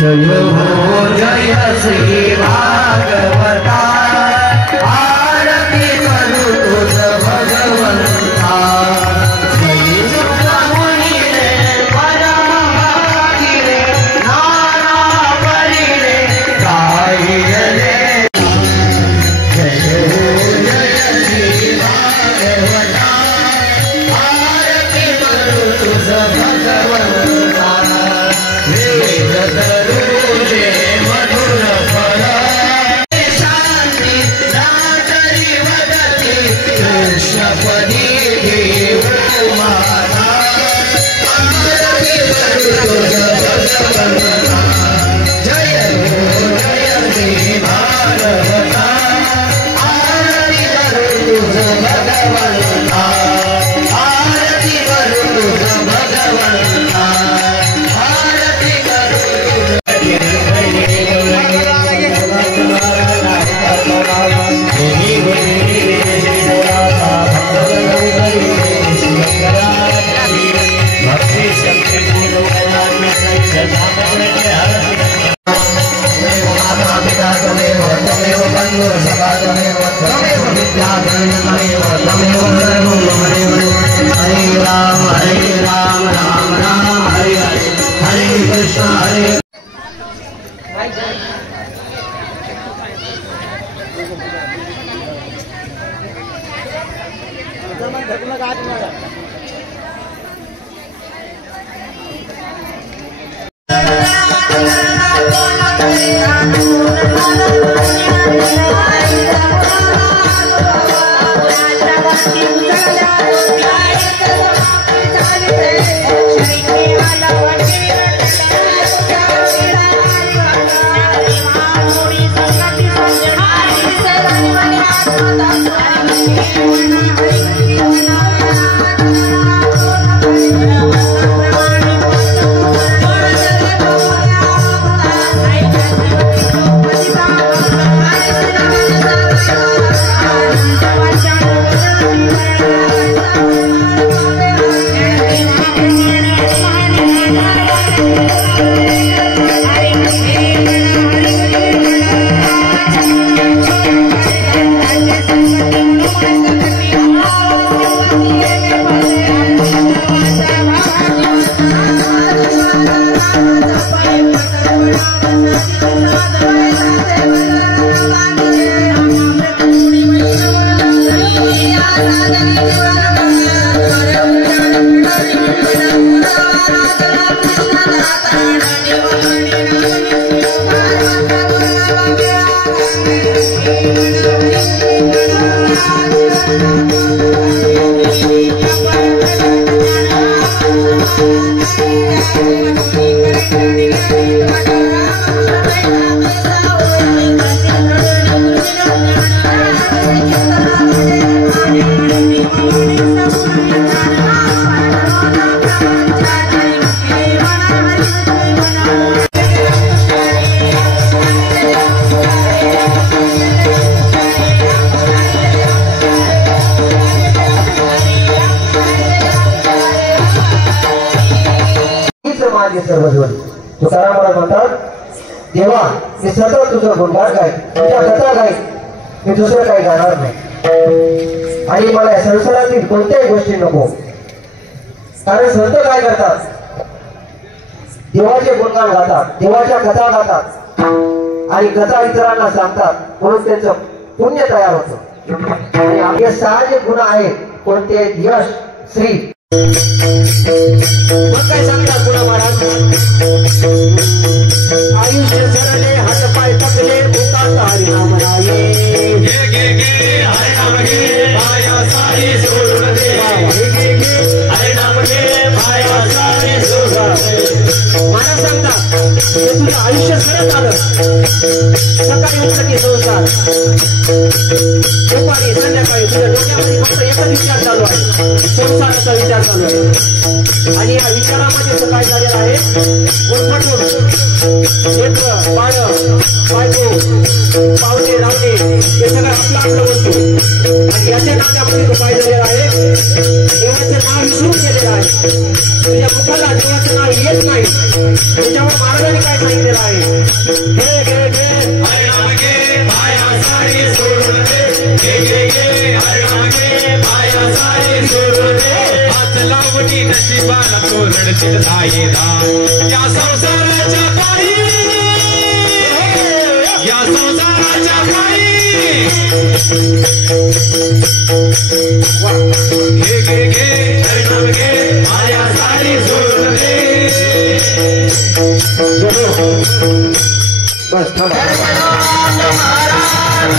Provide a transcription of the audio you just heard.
जय हो जय श्री भागवता आरती करू तुझ भगवंता जय सुख मुनि रे परम भक्ति रे नाना परि रे गाई रे जय हो जय श्री भागवता आरती करू तुझ भगवंता तुकाराम महाराज म्हणतात देवा मी सतत तुझं गुणगान गाय तुझ्या कथा गाय मी दुसरं काही गाणार नाही आणि मला या संसारातील कोणत्याही गोष्टी नको कारण संत काय करतात देवाचे गुणगान गातात देवाच्या कथा गातात आणि कथा इतरांना सांगतात म्हणून त्यांचं पुण्य तयार होतं आणि आपले साहजिक गुण आहे कोणते यश श्री मग काय सांगतात पुन्हा महाराज आयुष्य सरले हात पाय थकले भूकांत हरिनाम राये हरिनाम घे माया सारी सोडून दे हरिनाम घे माया सारी सोडून मला सांगता तुझं आयुष्य सरत आलं सकाळी उठलं की संसार दुपारी संध्याकाळी तुझ्या डोक्यामध्ये फक्त एकच विचार चालू आहे संसाराचा विचार चालू आहे आणि या विचारामध्ये काय झालेलं आहे नेत्र पाड बायको पाहुणे रावणे हे सगळं आपलं आपलं म्हणतो आणि याच्या नात्यामध्ये तो काय झालेला आहे देवाचं नाव विसरून गेलेलं आहे तुझ्या मुखाला देवाचं नाव येत नाही त्याच्यावर महाराजांनी काय सांगितलेलं आहे घे घे घे हरे नाम घे माया सारी सोडून दे घे घे घे हरे नाम घे माया सारी सोडून दे हात लावणी नशिबाला तो रडतील दायेदार या संसाराच्या पायी या संसाराच्या पायी घे घे घे हरे नाम घे माया सारी सोडून दे बस थांबा महाराज